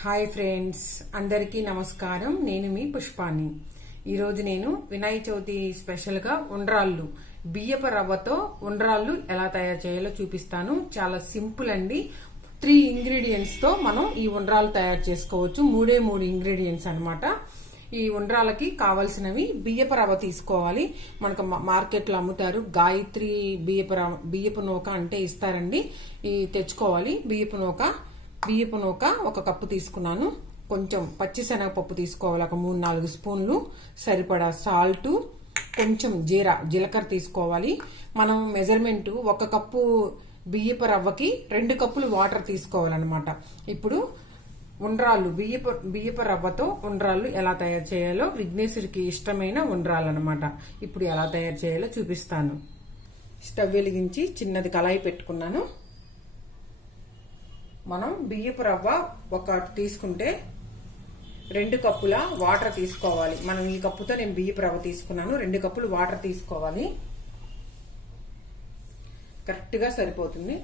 Hi friends అందరికీ నమస్కారం. నేను మీ పుష్పాని. ఈరోజు నేను వినాయక చవితి స్పెషల్గా ఉండ్రాళ్ళు బియ్యపు రవ్వతో ఉండ్రాళ్ళు ఎలా తయారు చేయాలో చూపిస్తాను. చాలా సింపుల్ అండి. త్రీ ఇంగ్రీడియంట్స్తో మనం ఈ ఉండ్రాలు తయారు చేసుకోవచ్చు. మూడే మూడు ఇంగ్రీడియంట్స్ అనమాట ఈ ఉండ్రాలకి కావలసినవి బియ్యపు రవ్వ తీసుకోవాలి. మనకు మా- మార్కెట్లో అమ్ముతారు. గాయత్రి బియ్యపు రవ్వ బియ్యపు నూక అంటే ఇస్తారండి. ఈ తెచ్చుకోవాలి. బియ్యపు నూక బియ్యపు నూక ఒక కప్పు తీసుకున్నాను. కొంచెం పచ్చిశనగపప్పు తీసుకోవాలి. ఒక మూడు నాలుగు స్పూన్లు సరిపడా సాల్ట్ కొంచెం జీర జీలకర్ర తీసుకోవాలి. మనం మెజర్మెంట్ ఒక కప్పు బియ్యపు రవ్వకి రెండు కప్పులు వాటర్ తీసుకోవాలన్నమాట. ఇప్పుడు ఉండ్రాళ్ళు బియ్యపు బియ్యపు రవ్వతో ఉండ్రాళ్ళు ఎలా తయారు చేయాలో విఘ్నేశ్వరికి ఇష్టమైన ఉండ్రాళ్ళు అనమాట ఇప్పుడు ఎలా తయారు చేయాలో చూపిస్తాను. స్టవ్ వెలిగించి చిన్నది కళాయి పెట్టుకున్నాను. మనం బియ్యపు రవ్వ ఒక తీసుకుంటే రెండు కప్పుల వాటర్ తీసుకోవాలి. మనం ఈ కప్పుతో నేను బియ్యపు రవ్వ తీసుకున్నాను. రెండు కప్పులు వాటర్ తీసుకోవాలి. కరెక్ట్గా సరిపోతుంది.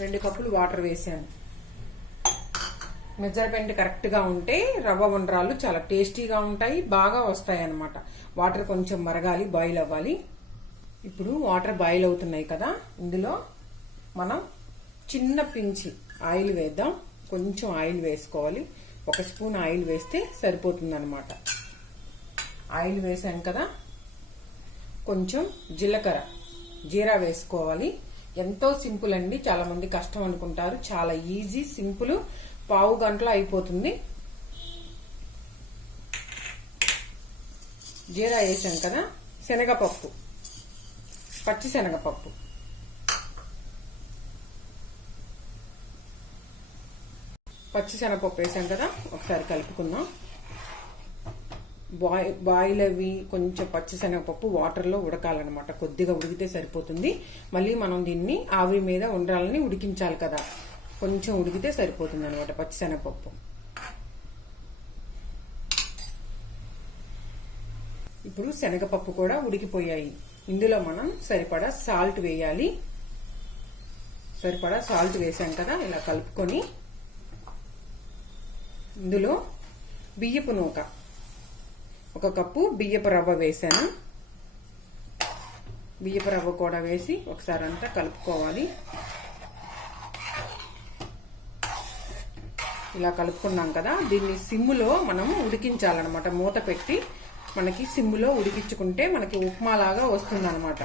రెండు కప్పులు వాటర్ వేసాను. మెజర్మెంట్ కరెక్ట్గా ఉంటే రవ్వ ఉండ్రాలు చాలా టేస్టీగా ఉంటాయి బాగా వస్తాయి అన్నమాట వాటర్ కొంచెం మరగాలి బాయిల్ అవ్వాలి. ఇప్పుడు వాటర్ బాయిల్ అవుతున్నాయి కదా ఇందులో మనం చిన్న పించి ఆయిల్ వేద్దాం. కొంచెం ఆయిల్ వేసుకోవాలి. ఒక స్పూన్ ఆయిల్ వేస్తే సరిపోతుంది అనమాట ఆయిల్ వేసాం కదా. కొంచెం జీలకర్ర జీరా వేసుకోవాలి. ఎంతో సింపుల్ అండి. చాలా మంది కష్టం అనుకుంటారు. చాలా ఈజీ సింపుల్. పావు గంటలో అయిపోతుంది. జీరా వేసాం కదా. శనగపప్పు. పచ్చిశనగపప్పు. పచ్చిశనగపప్పు వేసాం కదా ఒకసారి కలుపుకుందాం. బాయి బాయిల్ అవి కొంచెం పచ్చిశనగపప్పు వాటర్లో ఉడకాలన్నమాట. కొద్దిగా ఉడికితే సరిపోతుంది. మళ్ళీ మనం దీన్ని ఆవిరి మీద ఉండాలని ఉడికించాలి కదా. కొంచెం ఉడికితే సరిపోతుంది అనమాట పచ్చిశనగపప్పు. ఇప్పుడు శనగపప్పు కూడా ఉడికిపోయాయి. ఇందులో మనం సరిపడా సాల్ట్ వేయాలి. సరిపడా సాల్ట్ వేసాం కదా ఇలా కలుపుకొని. ఇందులో బియ్యపు నూక. ఒక కప్పు బియ్యపు రవ్వ వేసాను. బియ్యపు రవ్వ కూడా వేసి ఒకసారి అంతా కలుపుకోవాలి. ఇలా కలుపుకున్నాం కదా దీన్ని సిమ్ములో మనం ఉడికించాలన్నమాట మూత పెట్టి. మనకి సిమ్ములో ఉడికించుకుంటే మనకి ఉప్మా లాగా వస్తుందన్నమాట.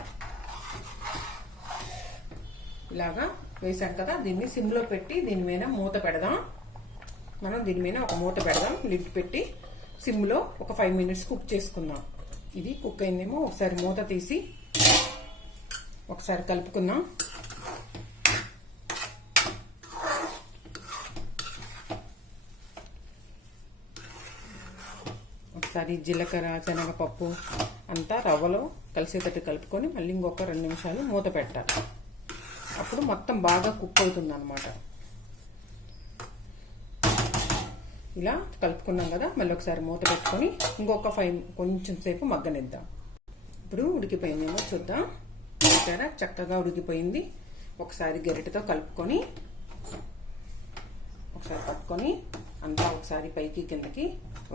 ఇలాగా వేసాం కదా దీన్ని సిమ్లో పెట్టి దీని మీద మూత పెడదాం. మనం దీని మీద ఒక మూత పెడదాం లిడ్ పెట్టి సిమ్లో ఒక ఫైవ్ మినిట్స్ కుక్ చేసుకుందాం. ఇది కుక్ అయిందేమో ఒకసారి మూత తీసి ఒకసారి కలుపుకుందాం. అది జీలకర్ర శనగపప్పు అంతా రవ్వలో కలిసేటట్టు కలుపుకొని మళ్ళీ ఇంకొక రెండు నిమిషాలు మూత పెట్టాలి. అప్పుడు మొత్తం బాగా కుక్ అవుతుంది అనమాట ఇలా కలుపుకున్నాం కదా మళ్ళీ ఒకసారి మూత పెట్టుకొని ఇంకొక ఫైవ్ కొంచెం సేపు మగ్గనిద్దాం. ఇప్పుడు ఉడికిపోయిందేమో చూద్దాం. చూసారా? చక్కగా ఉడికిపోయింది. ఒకసారి గెరిటతో కలుపుకొని ఒకసారి పట్టుకొని అంతా ఒకసారి పైకి కిందకి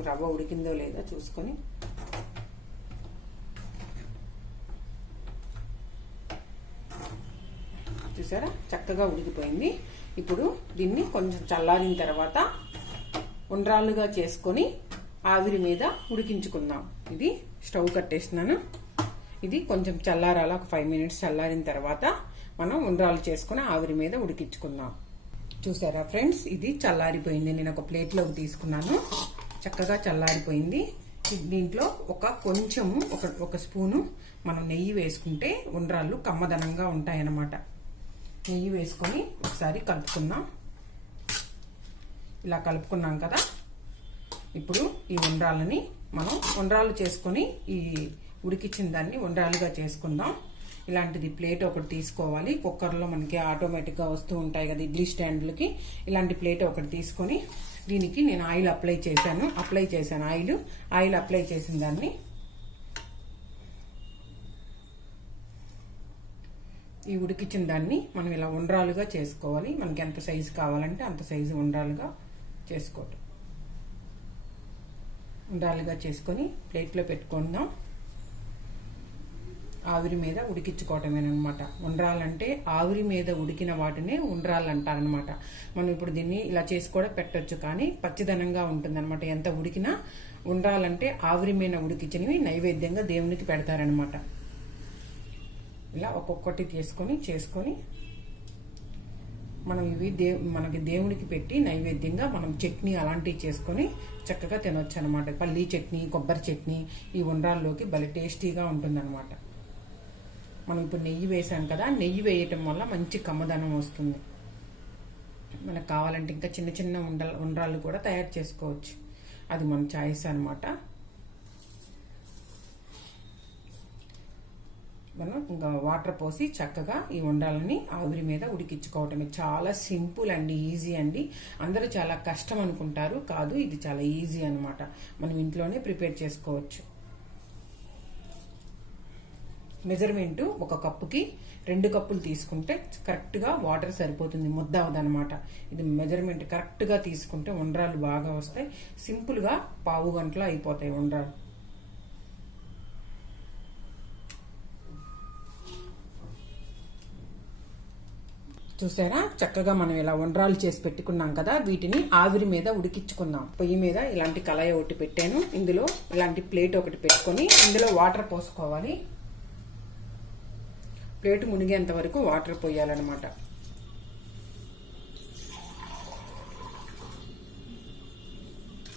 రవ్వ ఉడికిందో లేదో చూసుకొని చూసారా? చక్కగా ఉడికిపోయింది. ఇప్పుడు దీన్ని కొంచెం చల్లారిన తర్వాత ఉండ్రాలుగా చేసుకొని ఆవిరి మీద ఉడికించుకుందాం. ఇది స్టవ్ కట్టేసినాను ఇది కొంచెం చల్లారాల ఒక ఫైవ్ మినిట్స్ చల్లారిన తర్వాత మనం ఉండ్రాలు చేసుకుని ఆవిరి మీద ఉడికించుకుందాం. చూసారా ఫ్రెండ్స్? ఇది చల్లారిపోయింది. నేను ఒక ప్లేట్లోకి తీసుకున్నాను. చక్కగా చల్లారిపోయింది. దీంట్లో ఒక కొంచెము ఒక ఒక స్పూను మనం నెయ్యి వేసుకుంటే ఉండ్రాళ్ళు కమ్మదనంగా ఉంటాయన్నమాట. నెయ్యి వేసుకొని ఒకసారి కలుపుకుందాం. ఇలా కలుపుకున్నాం కదా. ఇప్పుడు ఈ ఉండ్రాలని మనం ఉండ్రాలు చేసుకొని ఈ ఉడికిచ్చిన దాన్ని ఉండ్రాలుగా చేసుకుందాం. ఇలాంటిది ప్లేట్ ఒకటి తీసుకోవాలి. కుక్కర్లో మనకి ఆటోమేటిక్గా వస్తూ ఉంటాయి కదా ఇడ్లీ స్టాండ్లకి. ఇలాంటి ప్లేట్ ఒకటి తీసుకొని దీనికి నేను ఆయిల్ అప్లై చేశాను. అప్లై చేశాను ఆయిల్. ఆయిల్ అప్లై చేసిన దాన్ని ఈ ఉడికించిన దాన్ని మనం ఇలా ఉండ్రాలుగా చేసుకోవాలి. మనకి ఎంత సైజు కావాలంటే అంత సైజు ఉండ్రాలుగా చేసుకోవటం. ఉండ్రాలుగా చేసుకొని ప్లేట్లో పెట్టుకుందాం. ఆవిరి మీద ఉడికించుకోవటమేనమాట ఉండ్రాలంటే ఆవిరి మీద ఉడికిన వాటినే ఉండ్రాలు అంటారనమాట మనం ఇప్పుడు దీన్ని ఇలా చేసి కూడా పెట్టొచ్చు కానీ పచ్చిదనంగా ఉంటుందన్నమాట. ఎంత ఉడికినా ఉండ్రాలంటే ఆవిరి మీద ఉడికించినవి నైవేద్యంగా దేవునికి పెడతారనమాట ఇలా ఒక్కొక్కటి తీసుకొని చేసుకొని మనం ఇవి దే మనకి దేవునికి పెట్టి నైవేద్యంగా మనం చట్నీ అలాంటివి చేసుకొని చక్కగా తినొచ్చు అనమాట పల్లీ చట్నీ కొబ్బరి చట్నీ ఈ ఉండ్రాల్లోకి భలే టేస్టీగా ఉంటుందన్నమాట. మనం ఇప్పుడు నెయ్యి వేసాం కదా నెయ్యి వేయటం వల్ల మంచి కమ్మదనం వస్తుంది. మనకు కావాలంటే ఇంకా చిన్న చిన్న ఉండ ఉండ్రాళ్ళు కూడా తయారు చేసుకోవచ్చు. అది మన చాయిస్ అనమాట మనం ఇంకా వాటర్ పోసి చక్కగా ఈ ఉండాలని ఆవిరి మీద ఉడికించుకోవటమే. చాలా సింపుల్ అండి ఈజీ అండి. అందరూ చాలా కష్టం అనుకుంటారు కాదు ఇది చాలా ఈజీ అనమాట మనం ఇంట్లోనే ప్రిపేర్ చేసుకోవచ్చు. మెజర్మెంట్ ఒక కప్పుకి రెండు కప్పులు తీసుకుంటే కరెక్ట్గా వాటర్ సరిపోతుంది ముద్ద అవదనమాట ఇది మెజర్మెంట్ కరెక్ట్గా తీసుకుంటే ఉండ్రాలు బాగా వస్తాయి. సింపుల్గా పావు గంటలో అయిపోతాయి ఉండ్రాలు చూసారా? చక్కగా మనం ఇలా వండ్రాలు చేసి పెట్టుకున్నాం కదా వీటిని ఆవిరి మీద ఉడికించుకుందాం. పొయ్యి మీద ఇలాంటి కళాయి ఒకటి పెట్టాను. ఇందులో ఇలాంటి ప్లేట్ ఒకటి పెట్టుకొని ఇందులో వాటర్ పోసుకోవాలి. ప్లేట్ మునిగేంత వరకు వాటర్ పోయాలన్నమాట.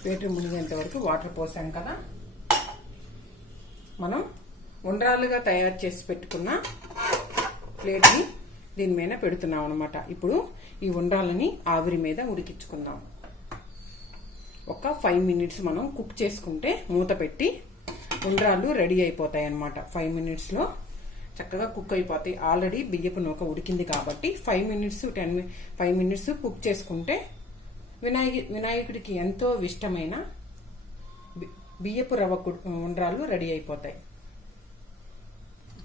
ప్లేట్ మునిగేంత వరకు వాటర్ పోసాం కదా. మనం ఉండ్రాలుగా తయారు చేసి పెట్టుకున్న ప్లేట్ని దీని మీద పెడుతున్నాం అనమాట ఇప్పుడు ఈ ఉండ్రాలని ఆవిరి మీద ఉడికించుకుందాం. ఒక ఫైవ్ మినిట్స్ మనం కుక్ చేసుకుంటే మూత పెట్టి ఉండ్రాలు రెడీ అయిపోతాయి అనమాట ఫైవ్ మినిట్స్లో చక్కగా కుక్ అయిపోతాయి. ఆల్రెడీ బియ్యపు నూక ఉడికింది కాబట్టి five minutes ten five minutes cook చేసుకుంటే వినాయక వినాయకుడికి ఎంతో ఇష్టమైన బియ్యపు రవ్వ ఉండ్రాలు రెడీ అయిపోతాయి.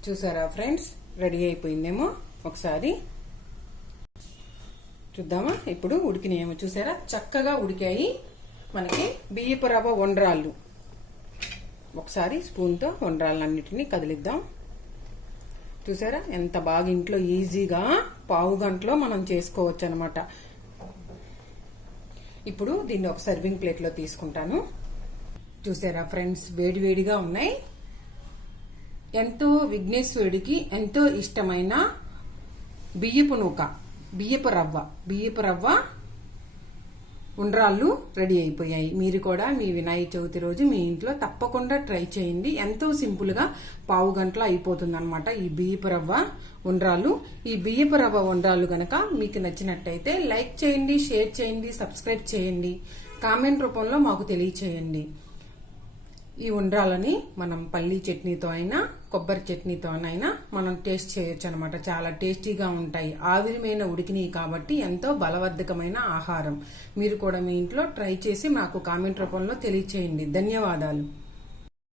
చూసారా ఫ్రెండ్స్ రెడీ అయిపోయిందేమో? ఒకసారి చూద్దామా? ఇప్పుడు ఉడికినాయేమో. చూసారా? చక్కగా ఉడికాయి మనకి బియ్యపు రవ్వ వండ్రాళ్ళు ఒకసారి స్పూన్తో వండ్రాలన్నిటిని కదిలిద్దాం. చూసారా? ఎంత బాగా ఇంట్లో ఈజీగా పావు గంటలో మనం చేసుకోవచ్చు అనమాట ఇప్పుడు దీన్ని ఒక సర్వింగ్ ప్లేట్లో తీసుకుంటాను. చూసారా ఫ్రెండ్స్? వేడివేడిగా ఉన్నాయి. ఎంతో విఘ్నేశ్వరుడికి ఎంతో ఇష్టమైన బియ్యపు నూక బియ్యపు రవ్వ బియ్యపు రవ్వ ఉండ్రాళ్ళు రెడీ అయిపోయాయి. మీరు కూడా మీ వినాయక చవితి రోజు మీ ఇంట్లో తప్పకుండా ట్రై చేయండి. ఎంతో సింపుల్గా పావు గంటలో అయిపోతుంది అనమాట ఈ బియ్యపు రవ్వ ఉండ్రాళ్ళు. ఈ బియ్యపు రవ్వ ఉండ్రాళ్ళు గనక మీకు నచ్చినట్టయితే లైక్ చేయండి షేర్ చేయండి సబ్స్క్రైబ్ చేయండి. కామెంట్ రూపంలో మాకు తెలియచేయండి. ఈ ఉండ్రాలని మనం పల్లీ చట్నీతో అయినా కొబ్బరి చట్నీతోనైనా మనం టేస్ట్ చేయొచ్చు అనమాట చాలా టేస్టీగా ఉంటాయి. ఆవిరిమైన ఉడికినవి కాబట్టి ఎంతో బలవర్ధకమైన ఆహారం. మీరు కూడా మీ ఇంట్లో ట్రై చేసి మాకు కామెంట్ రూపంలో తెలియచేయండి. ధన్యవాదాలు.